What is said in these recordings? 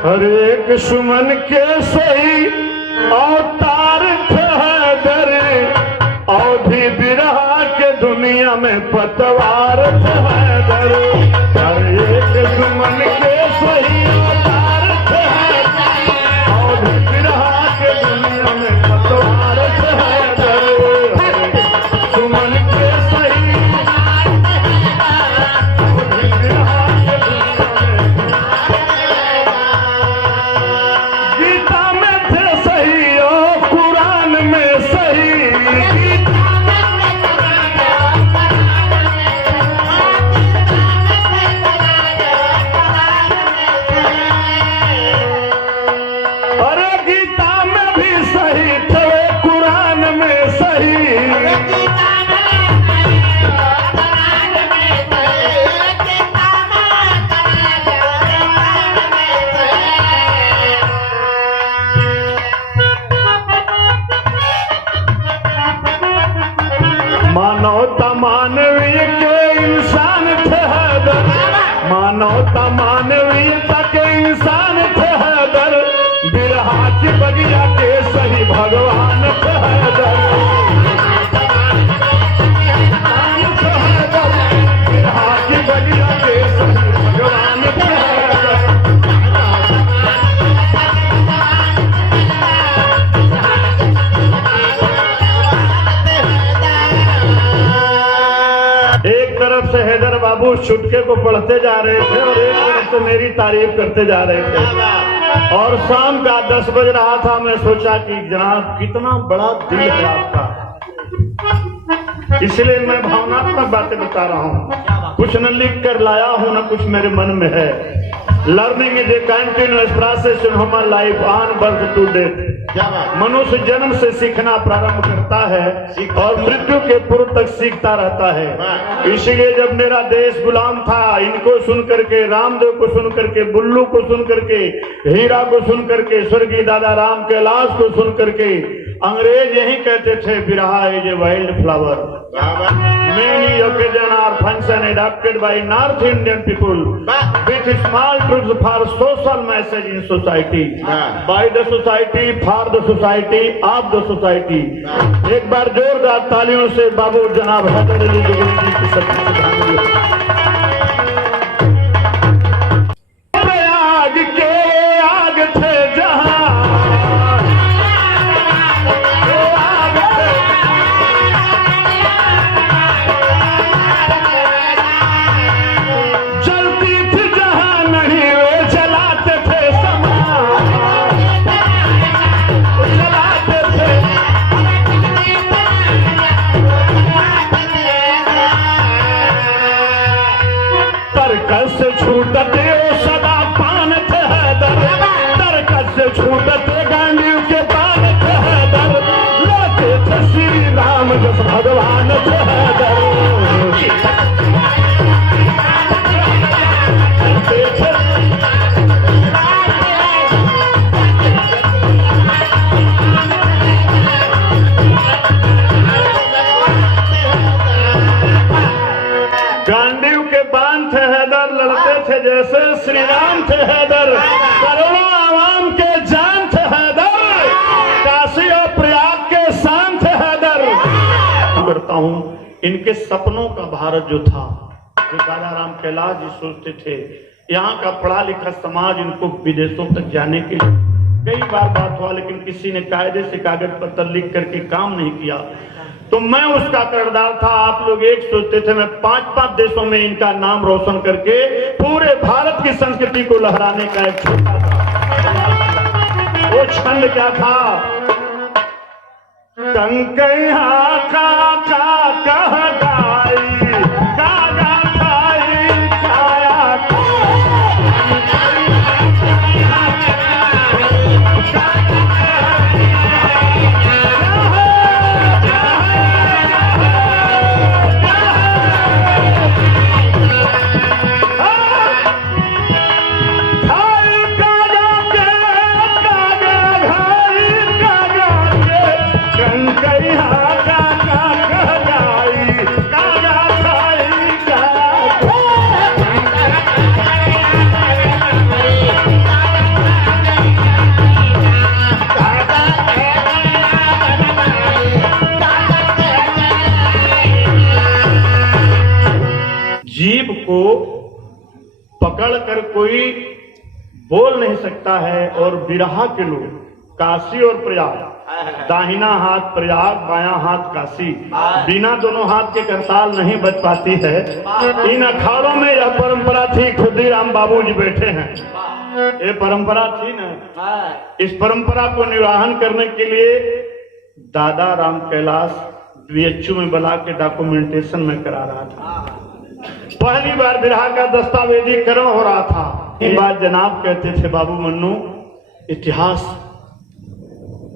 हर एक सुमन के सही अवतार हैदर, अवधि बिरहा के दुनिया में पतवार हैदर। हर एक सुमन के सही अवतार हैदर, अवधि बिरहा के दुनिया में पतवार हैदर। सुमन के सही अवधि बिरहा के दुनिया में, गीता में थे सही और कुरान में सही। अरे गीता में भी सही थे, कुरान में सही। मानवता मानवीय के इंसान थे हैदर, मानवता मानवीयता के इंसान थे हैदर। बिरहा की बगिया के सही भगवान थे हैदर। बिरहा की बगिया के सही भगवान थे हैदर। एक तरफ से हैदर बाबू चुटके को पढ़ते जा रहे थे और एक तरफ से मेरी तारीफ करते जा रहे थे। और शाम का 10 बज रहा था। मैं सोचा कि जनाब कितना बड़ा दिल है आपका, इसलिए मैं भावनात्मक बातें बता रहा हूँ। कुछ न लिख कर लाया हूँ न कुछ मेरे मन में है। Learning is a continuous process in human life on birth to death. मनुष्य जन्म से सीखना प्रारंभ करता है और मृत्यु के पूर्व तक सीखता रहता है। इसलिए जब मेरा देश गुलाम था, इनको सुन करके, रामदेव को सुन करके, बुल्लू को सुन करके, हीरा को सुन करके, स्वर्गीय दादा राम कैलाश को सुन करके, अंग्रेज यही कहते थे बिरहा is a wild flower. Many occasions are function adopted by North Indian people with small truths for social message in society, by the society, for the society, of the society। एक बार जोरदार तालियों से बाबू जनाब हैदर अली जोगी जी की सत्ता। प्रयाग के आग थे जहां, छूटते सदा पान थे हैदर, तरकस से छूटते गांडीव के पान थे हैदर। लाते थे श्री राम जस भगवान थे हैदर। गांडीव के बाण थे हैदर, लड़ते थे जैसे श्री राम थे हैदर। करोड़ों आवाम के जान थे हैदर, काशी और प्रयाग के शान थे हैदर। करता हूँ इनके सपनों का भारत जो था, जो दादा राम कैलाश जी सोचते थे, यहाँ का पढ़ा लिखा समाज इनको विदेशों तक जाने के लिए कई बार बात हुआ, लेकिन किसी ने कायदे से कागज पत्र लिख करके काम नहीं किया। तो मैं उसका किरदार था। आप लोग एक सोचते थे मैं 5-5 देशों में इनका नाम रोशन करके पूरे भारत की संस्कृति को लहराने का एक छोटा था। वो छंद क्या था? कंकैया का कह गाई कागा खाई काया का कोई बोल नहीं सकता है। और बिरहा के लोग काशी और प्रयाग, दाहिना हाथ प्रयाग बायां हाथ काशी, बिना दोनों हाथ के करताल नहीं बच पाती है। इन अखाड़ों में यह परंपरा थी, खुदीराम बाबू जी बैठे हैं, ये परंपरा थी ना। इस परंपरा को निर्वाहन करने के लिए दादा राम कैलाश बीएचयू में बुला के डॉक्यूमेंटेशन में करा रहा था। पहली बार बिरहा का दस्तावेजीकरण हो रहा था। ये बात जनाब कहते थे, बाबू मन्नू इतिहास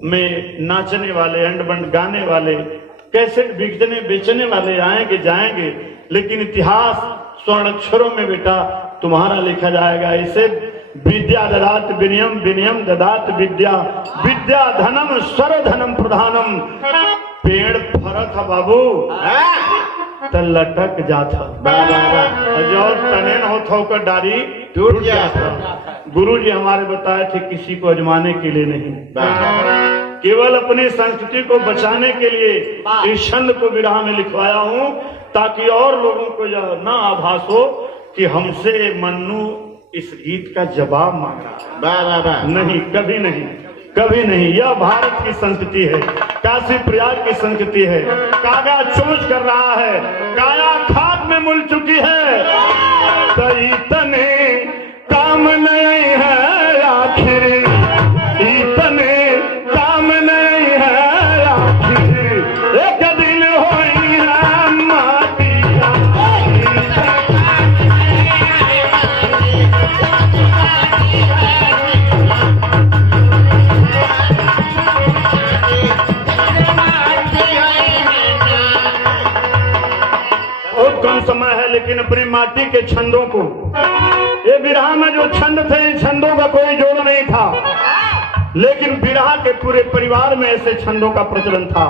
में नाचने वाले, अंड बंड गाने वाले, कैसेट बिकने बेचने वाले आएंगे जाएंगे, लेकिन इतिहास स्वर्ण अक्षरों में बेटा तुम्हारा लिखा जाएगा। इसे विद्या ददात विनयम, विनयम ददात विद्या, विद्या धनम सर्वधनम प्रधानम। पेड़ फरत है बाबू तो लटक जाता, और तने होकर डारी टूट जाता। गुरु जी हमारे बताए थे किसी को अजमाने के लिए नहीं, केवल अपनी संस्कृति को बचाने के लिए इस छंद को विरह में लिखवाया हूँ, ताकि और लोगों को यह न आभास हो कि हमसे मन्नू इस गीत का जवाब मांगा। नहीं, कभी नहीं, कभी नहीं। यह भारत की संस्कृति है, काशी प्रयाग की संस्कृति है। कागा चोंच कर रहा है, काया खाक में मुल चुकी है, तो इतने काम नहीं है आखिर, इतने काम नहीं है आखिर, एक दिन होई है माटी। समय है लेकिन अपनी माटी के छंदों को, ये बिरहा में जो छंद थे इन छंदों का कोई जोड़ नहीं था, लेकिन बिरहा के पूरे परिवार में ऐसे छंदों का प्रचलन था।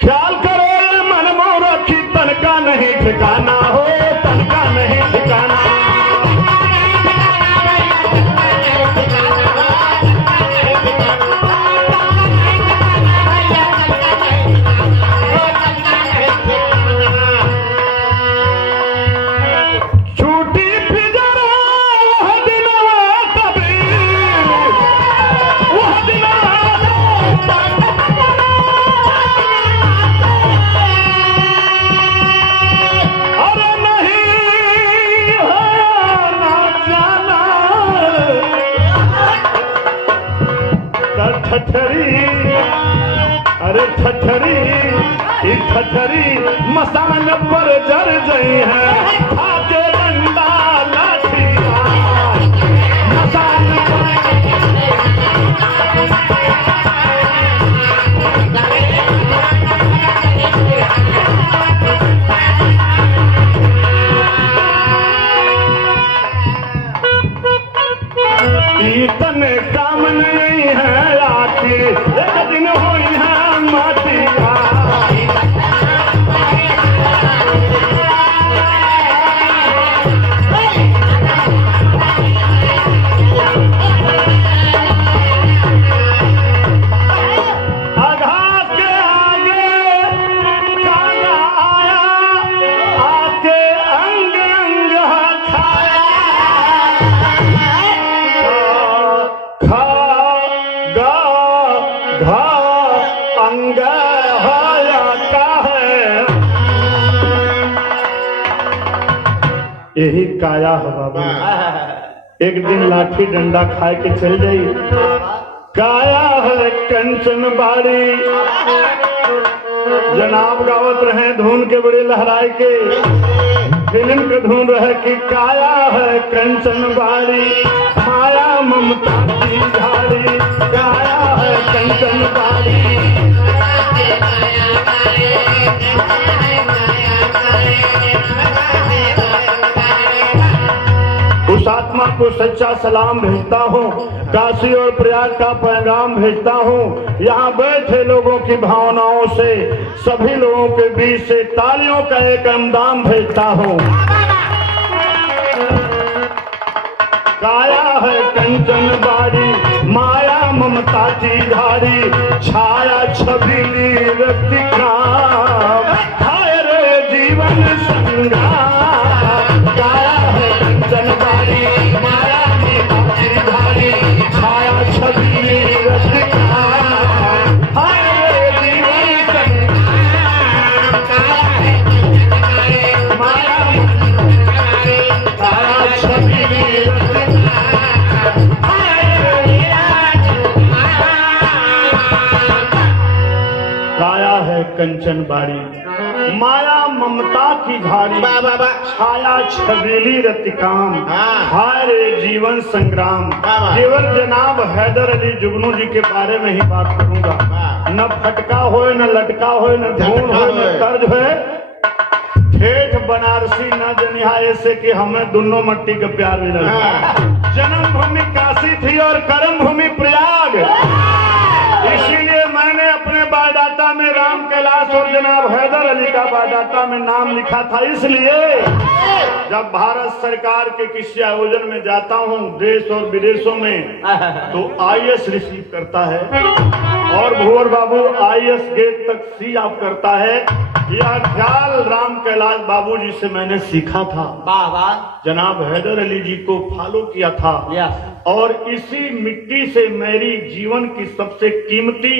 ख्याल करो ये मनमोहरा की तनका नहीं ठिकाना हो, तनका नहीं ठिकाना। अरे ठठरी मसान पर जर गई है, आगे डंडा लाठी मसान इतने काम नहीं है आखिर, एक दिन हुई है माटी। यही काया है बाबा, एक दिन लाठी डंडा खाए के चल जाई। काया है कंचन बाड़ी, जनाब गावत रहे धुन के बड़े लहराए के, फिल्म के धुन रहे कि काया है कंचन बाड़ी, माया ममता की झाड़ी, काया है कंचन बाड़ी। उस आत्मा को सच्चा सलाम भेजता हूँ, काशी और प्रयाग का पैगाम भेजता हूँ। यहाँ बैठे लोगों की भावनाओं से सभी लोगों के बीच से तालियों का एक अंदाम भेजता हूँ। काया है कंचन बाड़ी, माया ममता की धारी, छाया छबीली व्यक्ति का, हाय रे जीवन संग्राम। कंचन बाड़ी, माया ममता की झाड़ी, छाया छबीली रतिकाम, हाय रे जीवन संग्राम। केवल जनाब हैदर अली जुगनू जी के बारे में ही बात करूंगा। न फटका होए, न लटका होए, न धून होए, न तर्ज होए, ठेठ बनारसी न जनिहा ऐसे कि हमें दोनों मट्टी का प्यार मिला। जन्म भूमि काशी थी और कर्म भूमि प्रयाग, इसीलिए मैंने अपने बायोडाटा में राम कैलाश और जनाब हैदर अली का बायोडाटा में नाम लिखा था। इसलिए जब भारत सरकार के किसी आयोजन में जाता हूँ देश और विदेशों में, तो आईएएस रिसीव करता है और भूवर बाबू आईएएस गेट तक सी ऑफ करता है। यह ख्याल राम कैलाश बाबू जी से मैंने सीखा था, जनाब हैदर अली जी को फॉलो किया था। और इसी मिट्टी से मेरी जीवन की सबसे कीमती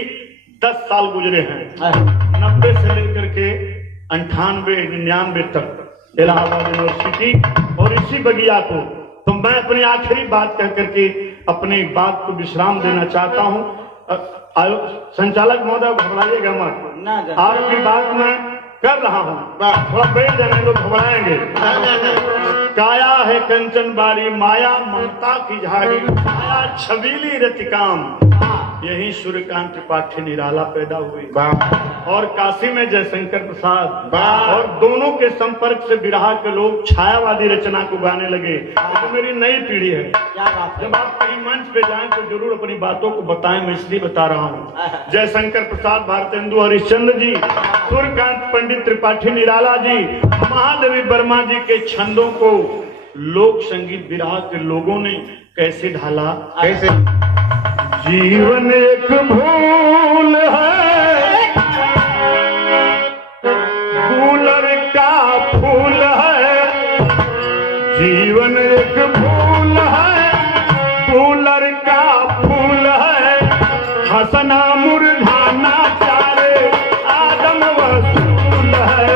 10 साल गुजरे हैं, 90 से लेकर के 98 99 तक इलाहाबाद यूनिवर्सिटी और इसी बगिया को। तो मैं अपनी आखिरी बात कह करके अपनी बात को विश्राम देना चाहता हूँ। संचालक महोदय घबराइएगा मत, आपकी बात मैं कर रहा हूँ, थोड़ा बैठ जाने लोग घबराएंगे। काया है कंचन बाड़ी, माया ममता की झाड़ी, छाया छबीली रतिकाम, यही सूर्यकांत त्रिपाठी निराला पैदा हुई। और काशी में जयशंकर प्रसाद, और दोनों के संपर्क से बिरहा के लोग छायावादी रचना को गाने लगे। तो मेरी नई पीढ़ी है, जब आप कहीं मंच पे जाएं तो जरूर अपनी बातों को बताएं, मैं इसलिए बता रहा हूँ। जयशंकर प्रसाद, भारतेंदु हरिश्चंद्र जी, सूर्यकांत पंडित त्रिपाठी निराला जी, महादेवी वर्मा जी के छंदों को लोक संगीत बिरहा के लोगों ने कैसे ढाला। कैसे? जीवन एक भूल है, गुलर का फूल है, जीवन एक भूल है, गुलर का फूल है, हंसना मुरझाना प्यारे आदम वसूल है।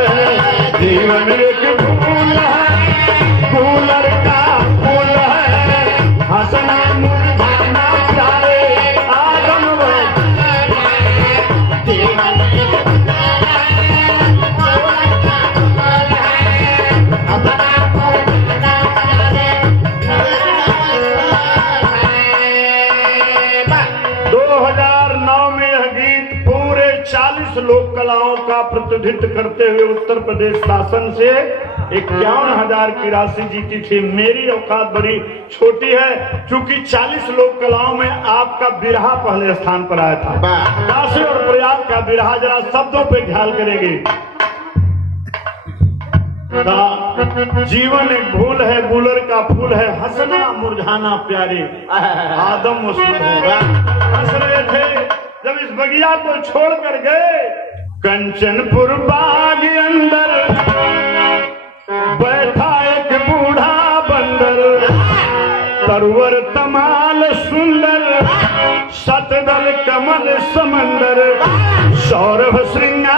जीवन एक भूल है, गुलर का फूल है, हंसना मुरझाना प्यारे लोक कलाओं का प्रतिनिधित्व करते हुए उत्तर प्रदेश शासन से 51,000 की राशि जीती थी। मेरी औकात बड़ी छोटी है, क्योंकि 40 लोक कलाओं में आपका बिरहा पहले स्थान पर आया था। काशी और प्रयाग का बिरहा, जरा शब्दों पे ख्याल करेंगे। जीवन एक भूल है, गुलर का फूल है, हंसना मुरझाना प्यारे आदम वसूल है। हंस रहे थे जब इस बगिया को छोड़ कर गए। कंचनपुर बाग अंदर बैठा एक बूढ़ा बंदर, तरवर तमाल सुंदर, शतदल कमल समंदर, सौरभ श्रृंगार